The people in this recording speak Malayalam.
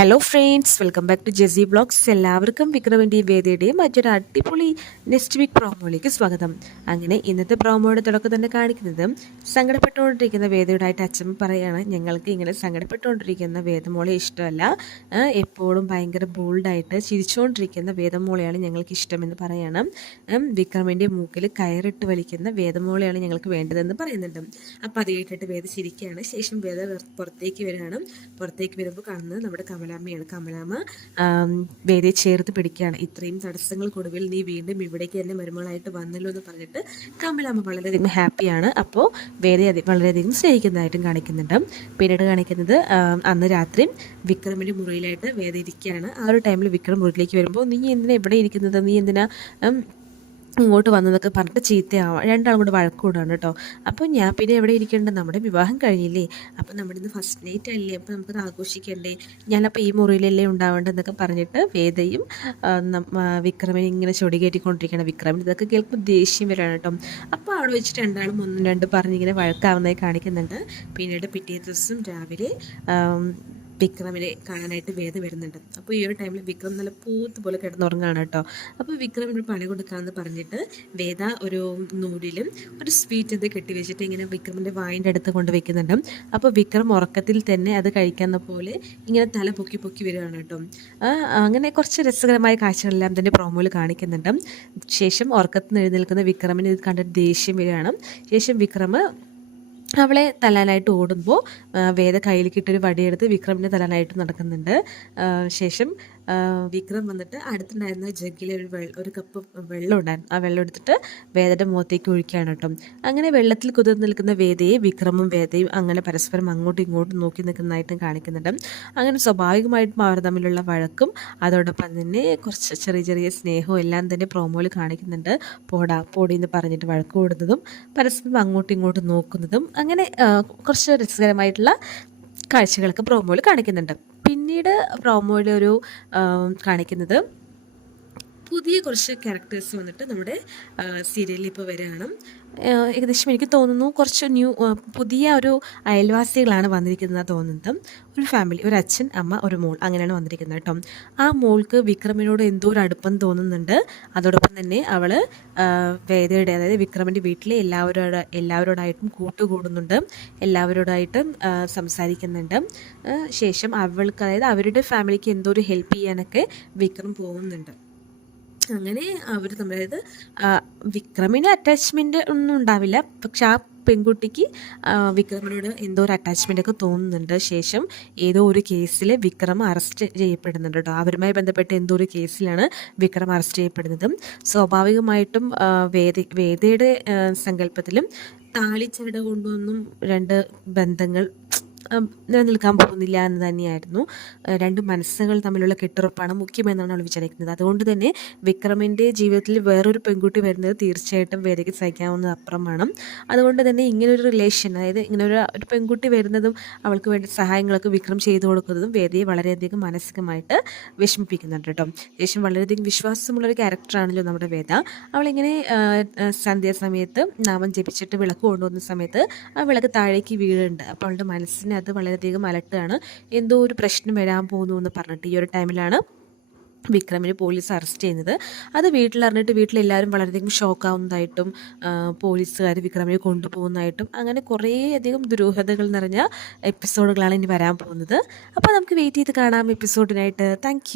Hello friends, welcome back to JC vlogs. എല്ലാവർക്കും വിക്രമിൻ്റെയും വേദയുടെയും മറ്റൊരു അടിപൊളി നെക്സ്റ്റ് വീക്ക് പ്രോമോയിലേക്ക് സ്വാഗതം. അങ്ങനെ ഇന്നത്തെ പ്രോമോയുടെ തുടക്കം തന്നെ കാണിക്കുന്നത് സങ്കടപ്പെട്ടുകൊണ്ടിരിക്കുന്ന വേദയോടായിട്ട് അച്ഛൻ പറയുകയാണ്, ഞങ്ങൾക്ക് ഇങ്ങനെ സങ്കടപ്പെട്ടുകൊണ്ടിരിക്കുന്ന വേദമോളെ ഇഷ്ടമല്ല, എപ്പോഴും ഭയങ്കര ബോൾഡായിട്ട് ചിരിച്ചുകൊണ്ടിരിക്കുന്ന വേദമോളെയാണ് ഞങ്ങൾക്ക് ഇഷ്ടമെന്ന് പറയണം. വിക്രമിൻ്റെ മൂക്കിൽ കയറിട്ട് വലിക്കുന്ന വേദമോളെയാണ് ഞങ്ങൾക്ക് വേണ്ടതെന്ന് പറയുന്നുണ്ട്. അപ്പോൾ അത് കേട്ടിട്ട് വേദ ചിരിക്കുകയാണ്. ശേഷം വേദ പുറത്തേക്ക് വരികയാണ്. പുറത്തേക്ക് വരുമ്പോൾ കാണുന്നത് നമ്മുടെ കമലാമ്മയാണ്. കമലാമ്മ വേദയെ ചേർത്ത് പിടിക്കുകയാണ്. ഇത്രയും തടസ്സങ്ങൾക്കൊടുവിൽ നീ വീണ്ടും ഇവിടേക്ക് തന്നെ മരുമകളായിട്ട് വന്നല്ലോ എന്ന് പറഞ്ഞിട്ട് കമലാമ്മ വളരെയധികം ഹാപ്പിയാണ്. അപ്പോൾ വേദയെ വളരെയധികം സ്നേഹിക്കുന്നതായിട്ടും കാണിക്കുന്നുണ്ട്. പിന്നീട് കാണിക്കുന്നത് അന്ന് രാത്രി വിക്രമിൻ്റെ മുറിയിലായിട്ട് വേദ ഇരിക്കുകയാണ്. ആ ഒരു ടൈമിൽ വിക്രം മുറിയിലേക്ക് വരുമ്പോൾ, നീ എന്തിനാ ഇവിടെ ഇരിക്കുന്നത്, നീ എന്തിനാ ഇങ്ങോട്ട് വന്നതൊക്കെ പറഞ്ഞിട്ട് ചീത്തയാവാം. രണ്ടാളും കൂടെ വഴക്കൂടാണ് കേട്ടോ. അപ്പോൾ ഞാൻ പിന്നെ എവിടെ ഇരിക്കേണ്ടത്, നമ്മുടെ വിവാഹം കഴിഞ്ഞില്ലേ, അപ്പോൾ നമ്മുടെ ഇന്ന് ഫസ്റ്റ് നൈറ്റ് അല്ലേ, അപ്പോൾ നമുക്കത് ആഘോഷിക്കണ്ടേ, ഞാനപ്പോൾ ഈ മുറിയിലല്ലേ ഉണ്ടാവേണ്ടതെന്നൊക്കെ പറഞ്ഞിട്ട് വേദയും വിക്രമിനെ ഇങ്ങനെ ചൊടി കയറ്റിക്കൊണ്ടിരിക്കുകയാണ്. വിക്രമിന് ഇതൊക്കെ കേൾക്കുമ്പോൾ ദേഷ്യം വരാണ് കേട്ടോ. അപ്പോൾ അവിടെ വെച്ചിട്ട് രണ്ടാളും ഒന്നും രണ്ടും പറഞ്ഞിങ്ങനെ വഴക്കാവുന്നതായി കാണിക്കുന്നുണ്ട്. പിന്നീട് പിറ്റേ ദിവസം രാവിലെ വിക്രമിനെ കാണാനായിട്ട് വേദ വരുന്നുണ്ട്. അപ്പോൾ ഈ ഒരു ടൈമിൽ വിക്രം നല്ല പൂത്ത് പോലെ കിടന്നുറങ്ങാണ് കേട്ടോ. അപ്പോൾ വിക്രമിന് പണി കൊടുക്കാമെന്ന് പറഞ്ഞിട്ട് വേദ ഒരു നൂലിലും ഒരു സ്വീറ്റ് ഇത് കെട്ടി വെച്ചിട്ട് ഇങ്ങനെ വിക്രമിൻ്റെ വായിൻ്റെ അടുത്ത് കൊണ്ട് വെക്കുന്നുണ്ട്. അപ്പോൾ വിക്രം ഉറക്കത്തിൽ തന്നെ അത് കഴിക്കുന്ന പോലെ ഇങ്ങനെ തല പൊക്കി പൊക്കി വരികയാണ് കേട്ടോ. അങ്ങനെ കുറച്ച് രസകരമായ കാഴ്ചകളെല്ലാം തന്നെ പ്രോമോയിൽ കാണിക്കുന്നുണ്ട്. ശേഷം ഉറക്കത്തിൽ നിന്ന് എഴുന്നേൽക്കുന്ന വിക്രമിന് ഇത് കണ്ടിട്ട് ദേഷ്യം വരികയാണ്. ശേഷം വിക്രം അവളെ തല്ലാനായിട്ട് ഓടുമ്പോൾ വേദ കയ്യിലേക്കിട്ടൊരു വടിയെടുത്ത് വിക്രമിനെ തല്ലാനായിട്ട് നടക്കുന്നുണ്ട്. ശേഷം വിക്രം വന്നിട്ട് അടുത്തുണ്ടായിരുന്ന ജഗ്ഗിൽ ഒരു കപ്പ് വെള്ളം ഉണ്ടായിരുന്നു. ആ വെള്ളം എടുത്തിട്ട് വേദയുടെ മുഖത്തേക്ക് ഒഴിക്കുകയാണ് കേട്ടോ. അങ്ങനെ വെള്ളത്തിൽ കുതിർന്ന് നിൽക്കുന്ന വേദയെ വിക്രമും വേദയും അങ്ങനെ പരസ്പരം അങ്ങോട്ടും ഇങ്ങോട്ടും നോക്കി നിൽക്കുന്നതായിട്ടും കാണിക്കുന്നുണ്ട്. അങ്ങനെ സ്വാഭാവികമായിട്ടും അവർ തമ്മിലുള്ള വഴക്കും അതോടൊപ്പം തന്നെ കുറച്ച് ചെറിയ ചെറിയ സ്നേഹവും എല്ലാം തന്നെ പ്രോമോയിൽ കാണിക്കുന്നുണ്ട്. പോടി എന്ന് പറഞ്ഞിട്ട് വഴക്ക് കൂടുന്നതും പരസ്പരം അങ്ങോട്ടും ഇങ്ങോട്ടും നോക്കുന്നതും അങ്ങനെ കുറച്ച് രസകരമായിട്ടുള്ള കാഴ്ചകളൊക്കെ പ്രോമോയിൽ കാണിക്കുന്നുണ്ട്. പിന്നീട് പ്രോമോയിൽ ഒരു കാണിക്കുന്നത് പുതിയ കുറച്ച് ക്യാരക്ടേഴ്സ് വന്നിട്ട് നമ്മുടെ സീരിയലിൽ ഇപ്പോൾ വരികയാണ്. ഏകദേശം എനിക്ക് തോന്നുന്നു കുറച്ച് പുതിയ ഒരു അയൽവാസികളാണ് വന്നിരിക്കുന്നത് തോന്നുന്നത്. ഒരു ഫാമിലി, ഒരു അച്ഛൻ, അമ്മ, ഒരു മോൾ, അങ്ങനെയാണ് വന്നിരിക്കുന്നത് കേട്ടോ. ആ മോൾക്ക് വിക്രമിനോട് എന്തോ ഒരു അടുപ്പം തോന്നുന്നുണ്ട്. അതോടൊപ്പം തന്നെ അവൾ വേദയുടെ, അതായത് വിക്രമിൻ്റെ വീട്ടിലെ എല്ലാവരോടായിട്ടും കൂട്ടുകൂടുന്നുണ്ട്, എല്ലാവരോടായിട്ടും സംസാരിക്കുന്നുണ്ട്. ശേഷം അവൾക്ക്, അതായത് അവരുടെ ഫാമിലിക്ക് എന്തോ ഒരു ഹെൽപ്പ് ചെയ്യാനൊക്കെ വിക്രം പോകുന്നുണ്ട്. അങ്ങനെ അവർ തമ്മിൽ, അതായത് വിക്രമിന് അറ്റാച്ച്മെൻറ്റ് ഒന്നും ഉണ്ടാവില്ല, പക്ഷെ ആ പെൺകുട്ടിക്ക് വിക്രമിനോട് എന്തോ ഒരു അറ്റാച്ച്മെൻ്റ് ഒക്കെ തോന്നുന്നുണ്ട്. ശേഷം ഏതോ ഒരു കേസിൽ വിക്രം അറസ്റ്റ് ചെയ്യപ്പെടുന്നുണ്ട് കേട്ടോ. അവരുമായി ബന്ധപ്പെട്ട് എന്തോ ഒരു കേസിലാണ് വിക്രം അറസ്റ്റ് ചെയ്യപ്പെടുന്നത്. സ്വാഭാവികമായിട്ടും വേദയുടെ സങ്കല്പത്തിലും താളിച്ചരട് കൊണ്ടൊന്നും രണ്ട് ബന്ധങ്ങൾ നിലനിൽക്കാൻ പോകുന്നില്ല എന്ന് തന്നെയായിരുന്നു. രണ്ട് മനസ്സുകൾ തമ്മിലുള്ള കെട്ടുറപ്പാണ് മുഖ്യമെന്നാണ് അവൾ വിചാരിക്കുന്നത്. അതുകൊണ്ട് തന്നെ വിക്രമിൻ്റെ ജീവിതത്തിൽ വേറൊരു പെൺകുട്ടി വരുന്നത് തീർച്ചയായിട്ടും വേദയ്ക്ക് സഹിക്കാവുന്നത് അപ്പുറമാണ്. അതുകൊണ്ട് തന്നെ ഇങ്ങനൊരു റിലേഷൻ, അതായത് ഇങ്ങനെ ഒരു പെൺകുട്ടി വരുന്നതും അവൾക്ക് വേണ്ട സഹായങ്ങളൊക്കെ വിക്രം ചെയ്തു കൊടുക്കുന്നതും വേദയെ വളരെയധികം മാനസികമായിട്ട് വിഷമിപ്പിക്കുന്നുണ്ട് കേട്ടോ. ശേഷം വളരെയധികം വിശ്വാസമുള്ളൊരു ക്യാരക്ടറാണല്ലോ നമ്മുടെ വേദ. അവളിങ്ങനെ സന്ധ്യാസമയത്ത് നാമം ജപിച്ചിട്ട് വിളക്ക് കൊണ്ടുവന്ന സമയത്ത് ആ വിളക്ക് താഴേക്ക് വീഴുന്നുണ്ട്. അപ്പോൾ അവളുടെ മനസ്സിന് അത് വളരെയധികം അലട്ടാണ്. എന്തോ ഒരു പ്രശ്നം വരാൻ പോകുന്നു എന്ന് പറഞ്ഞിട്ട് ഈ ഒരു ടൈമിലാണ് വിക്രമിനെ പോലീസ് അറസ്റ്റ് ചെയ്യുന്നത്. അത് വീട്ടിലറിഞ്ഞിട്ട് വീട്ടിലെല്ലാവരും വളരെയധികം ഷോക്കാവുന്നതായിട്ടും പോലീസുകാർ വിക്രമിനെ കൊണ്ടുപോകുന്നതായിട്ടും അങ്ങനെ കുറേയധികം ദുരൂഹതകൾ നിറഞ്ഞ എപ്പിസോഡുകളാണ് ഇനി വരാൻ പോകുന്നത്. അപ്പോൾ നമുക്ക് വെയിറ്റ് ചെയ്ത് കാണാം എപ്പിസോഡിനായിട്ട്. താങ്ക്